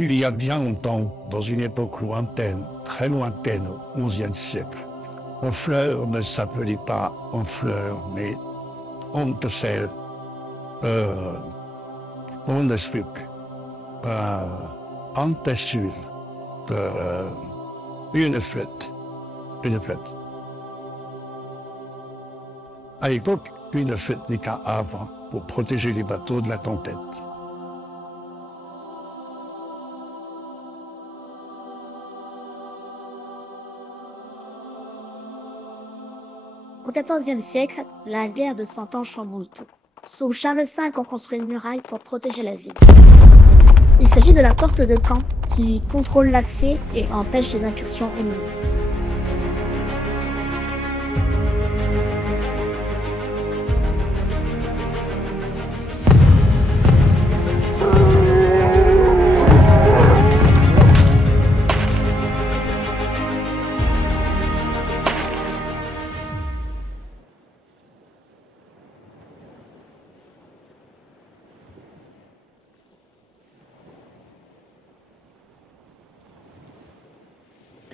Il y a bien longtemps, dans une époque lointaine, très lointaine, au XIe siècle, Honfleur ne s'appelait pas Honfleur, mais Honfleur, euh, Honneswick, Antessul, Uneflet, Uneflet. À l'époque, Uneflet n'est qu'un havre pour protéger les bateaux de la tempête. Au XIVe siècle, la guerre de Cent Ans chamboule tout. Sous Charles V, on construit une muraille pour protéger la ville. Il s'agit de la porte de Caen, qui contrôle l'accès et empêche les incursions ennemies.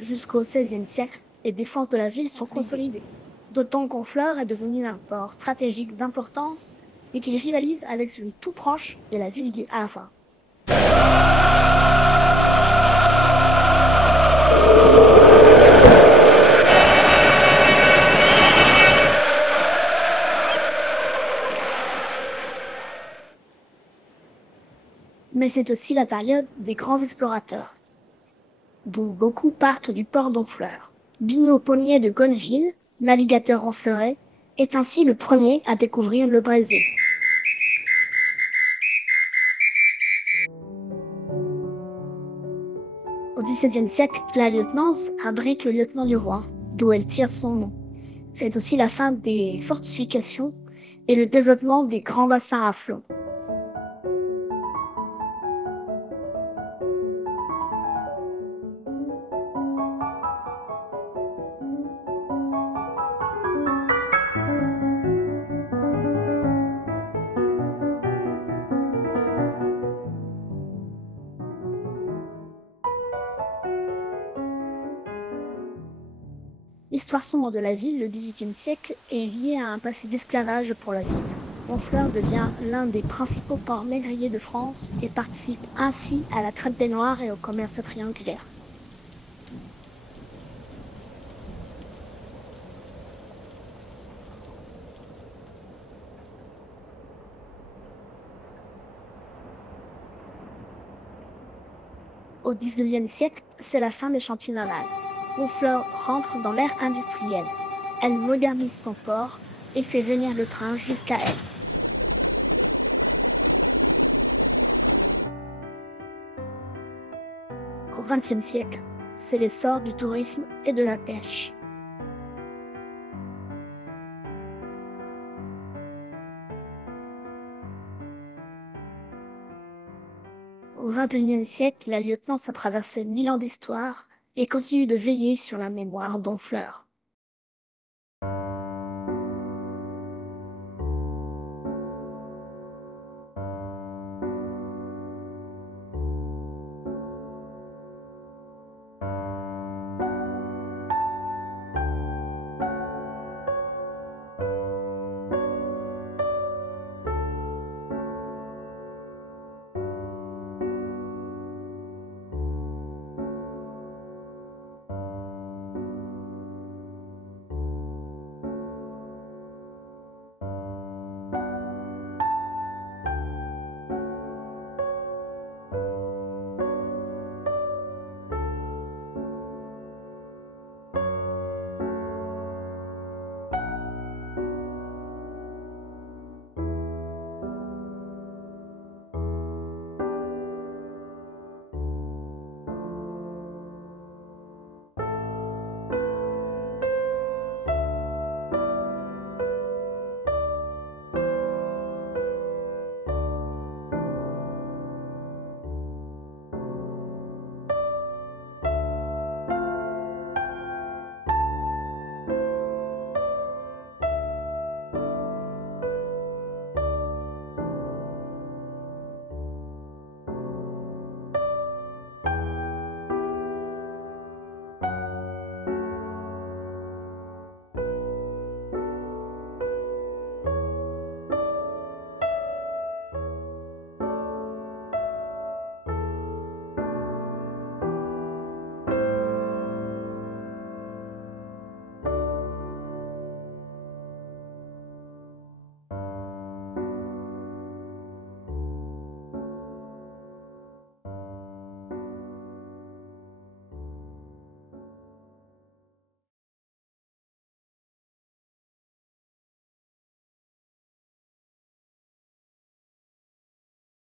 Jusqu'au XVIe siècle, les défenses de la ville sont consolidées, d'autant qu'Honfleur est devenu un port stratégique d'importance et qu'il rivalise avec celui tout proche de la ville du Havre. Mais c'est aussi la période des grands explorateurs, dont beaucoup partent du port d'Honfleur. Binot Ponnier de Gonneville, navigateur honfleurais, est ainsi le premier à découvrir le Brésil. Au XVIIe siècle, la lieutenance abrite le lieutenant du roi, d'où elle tire son nom. C'est aussi la fin des fortifications et le développement des grands bassins à flot. L'histoire sombre de la ville, le XVIIIe siècle, est liée à un passé d'esclavage pour la ville. Honfleur devient l'un des principaux ports négriers de France et participe ainsi à la traite des Noirs et au commerce triangulaire. Au XIXe siècle, c'est la fin des chantiers navals. Honfleur rentre dans l'ère industrielle. Elle modernise son port et fait venir le train jusqu'à elle. Au XXe siècle, c'est l'essor du tourisme et de la pêche. Au XXIe siècle, la lieutenance a traversé 1000 ans d'histoire et continue de veiller sur la mémoire d'Honfleur.